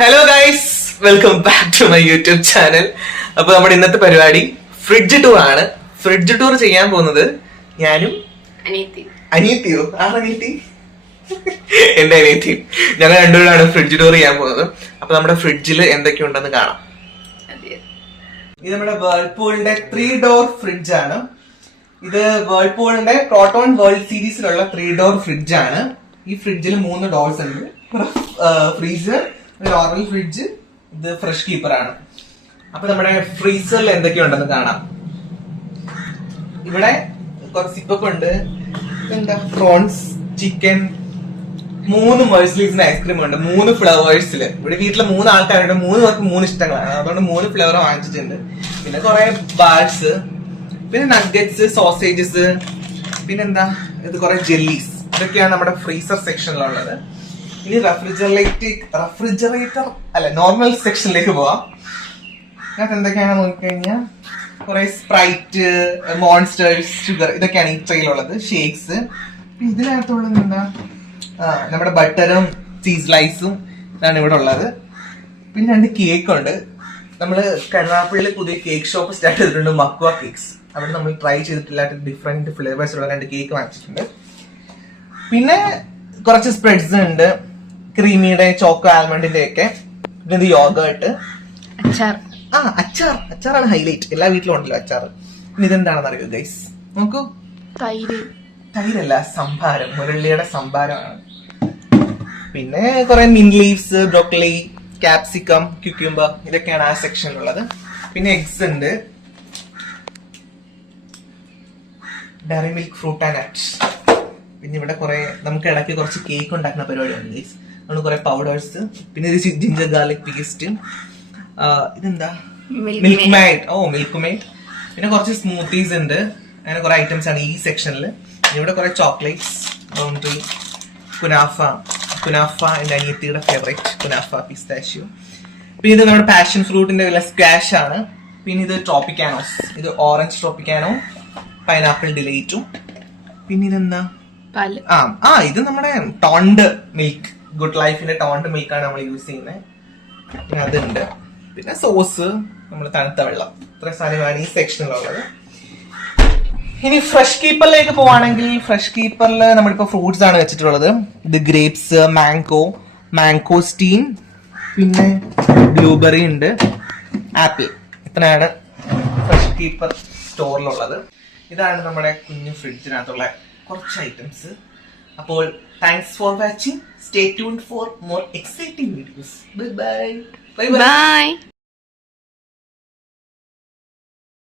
Hello guys, welcome back to my YouTube channel. അപ്പൊ നമ്മുടെ ഇന്നത്തെ പരിപാടി ഫ്രിഡ്ജ് ടൂർ ആണ്. ഫ്രിഡ്ജ് ടൂർ ചെയ്യാൻ പോകുന്നത് ഞാനും അനിയത്തിയോ അനിയത്തി എന്റെ അനിയത്തി, ഞങ്ങൾ രണ്ടുപേരാണ് ഫ്രിഡ്ജ് ടൂർ ചെയ്യാൻ പോകുന്നത്. അപ്പൊ നമ്മുടെ ഫ്രിഡ്ജിൽ എന്തൊക്കെയുണ്ടെന്ന് കാണാം. ഇത് നമ്മുടെ വേൾപൂളിന്റെ 3 ഡോർ ഫ്രിഡ്ജ് ആണ്. ഇത് വേൾപൂളിന്റെ പ്രോട്ടോൺ വേൾഡ് സീരീസിലുള്ള 3 ഡോർ ഫ്രിഡ്ജ് ആണ്. ഈ ഫ്രിഡ്ജിൽ 3 ഡോർസ് ഉണ്ട്. ഫ്രീസർ, നോർമൽ ഫ്രിഡ്ജ്, ഇത് ഫ്രഷ് കീപ്പർ ആണ്. അപ്പൊ നമ്മുടെ ഫ്രീസറിൽ എന്തൊക്കെയുണ്ടെന്ന് കാണാം. ഇവിടെ കുറച്ച് സിപ്പൊക്കെ ഉണ്ട്. എന്താ, പ്രോൺസ്, ചിക്കൻ, 3 മേഴ്സലീസിന് ഐസ്ക്രീം ഉണ്ട്, 3 ഫ്ലേവേഴ്സിൽ. ഇവിടെ വീട്ടിലെ 3 ആൾക്കാരുണ്ട്, 3 പേർക്ക് 3 ഇഷ്ടങ്ങളാണ്, അതുകൊണ്ട് 3 ഫ്ലേവർ വാങ്ങിച്ചിട്ടുണ്ട്. പിന്നെ കുറെ ബാർസ്, പിന്നെ നഗറ്റ്സ്, സോസേജസ്, പിന്നെന്താ, ഇത് കുറെ ജെല്ലീസ്. ഇതൊക്കെയാണ് നമ്മുടെ ഫ്രീസർ സെക്ഷനിലുള്ളത്. ഇനി റെഫ്രിജറേറ്റർ അല്ല, നോർമൽ സെക്ഷനിലേക്ക് പോവാം. അതിനകത്ത് എന്തൊക്കെയാണെന്ന് നോക്കിക്കഴിഞ്ഞാൽ കുറെ സ്പ്രൈറ്റ്, മോൺസ്റ്റേഴ്സ്, ഷുഗർ, ഇതൊക്കെയാണ് ഈ ട്രെയിലുള്ളത്. ഷേക്സ്. ഇതിനകത്തുള്ളത് എന്താ, നമ്മുടെ ബട്ടറും ചീസ് സ്ലൈസും ഇതാണ് ഇവിടെ ഉള്ളത്. പിന്നെ 2 കേക്ക് ഉണ്ട്. നമ്മള് കരുനാഗപ്പള്ളിയിൽ പുതിയ കേക്ക് ഷോപ്പ് സ്റ്റാർട്ട് ചെയ്തിട്ടുണ്ട്, മക്വ കേക്ക്സ്. അവിടെ നമ്മൾ ട്രൈ ചെയ്തിട്ടില്ലാത്ത ഡിഫറെന്റ് ഫ്ലേവേഴ്സ് ഉള്ള 2 കേക്ക് വാങ്ങിച്ചിട്ടുണ്ട്. പിന്നെ കുറച്ച് സ്പ്രെഡ്സ് ഉണ്ട്, ക്രീമിയുടെ, ചോക്കോ ആൽമണ്ടിന്റെ ഒക്കെ. പിന്നെ ഇത് യോഗേർട്ട്, അച്ചാറാണ് ഹൈലൈറ്റ്. എല്ലാ വീട്ടിലും ഉണ്ടല്ലോ അച്ചാർ. പിന്നെ ഇതെന്താണെന്ന് അറിയോ ഗൈസ്? നോക്കൂ, തൈരല്ല, സംഭാരം, മുരളിയുടെ സംഭാരമാണ്. പിന്നെ കുറെ mint leaves, broccoli, capsicum, cucumber, ഇതൊക്കെയാണ് ആ സെക്ഷനിലുള്ളത്. പിന്നെ എഗ്സ് ഉണ്ട്, Dairy Milk, fruit and nuts. പിന്നെ ഇവിടെ കുറെ നമുക്ക് ഇടയ്ക്ക് കുറച്ച് കേക്ക് ഉണ്ടാക്കുന്ന പരിപാടിയാണ് ഗൈസ്. നമ്മൾ കുറെ പൗഡേഴ്സ്. പിന്നെ ഇത് ജിഞ്ചർ ഗാർലിക് പേസ്റ്റ്. ഇതെന്താ, മിൽക്ക് മെയ്ഡ്. പിന്നെ കുറച്ച് സ്മൂത്തീസ് ഉണ്ട്. അങ്ങനെ കുറെ ഐറ്റംസ് ആണ് ഈ സെക്ഷനിൽ. ഇവിടെ കുറെ ചോക്ലേറ്റ്സ്, ബൗണ്ടറി, കുനാഫ എന്റെ അനിയത്തിയുടെ ഫേവറേറ്റ്, കുനാഫ പിസ്താഷ്യോ. പിന്നെ ഇത് നമ്മുടെ പാഷൻ ഫ്രൂട്ടിന്റെ സ്ക്വാഷ് ആണ്. പിന്നെ ഇത് ട്രോപ്പിക്കാനോസ്, ഇത് ഓറഞ്ച് ട്രോപ്പിക്കാനോ, പൈനാപ്പിൾ ഡിലൈറ്റും. പിന്നെ ഇതെന്താ, ഇത് നമ്മുടെ ടോണ്ട് മിൽക്ക്, ഗുഡ് ലൈഫിന്റെ ടോണ്ട് മിൽക്കാണ് നമ്മൾ യൂസ് ചെയ്യുന്നത്. പിന്നെ അതുണ്ട്. പിന്നെ സോസ്, നമ്മൾ തണുത്ത വെള്ളം. ഇത്ര സാധനമാണ് ഈ സെക്ഷനിലുള്ളത്. ഇനി ഫ്രഷ് കീപ്പറിലേക്ക് പോവാണെങ്കിൽ, ഫ്രഷ് കീപ്പറിൽ നമ്മളിപ്പോ ഫ്രൂട്ട്സ് ആണ് വെച്ചിട്ടുള്ളത്. ഇത് ഗ്രേപ്സ്, മാംഗോസ്റ്റീൻ, പിന്നെ ബ്ലൂബെറി ഉണ്ട്, ആപ്പിൾ. ഇത്രയാണ് ഫ്രഷ് കീപ്പർ സ്റ്റോറിലുള്ളത്. ഇതാണ് നമ്മുടെ കുഞ്ഞു ഫ്രിഡ്ജിനകത്തുള്ള കുറച്ച് ഐറ്റംസ്. അപ്പോൾ thanks for watching. Stay tuned for more exciting videos. Bye bye.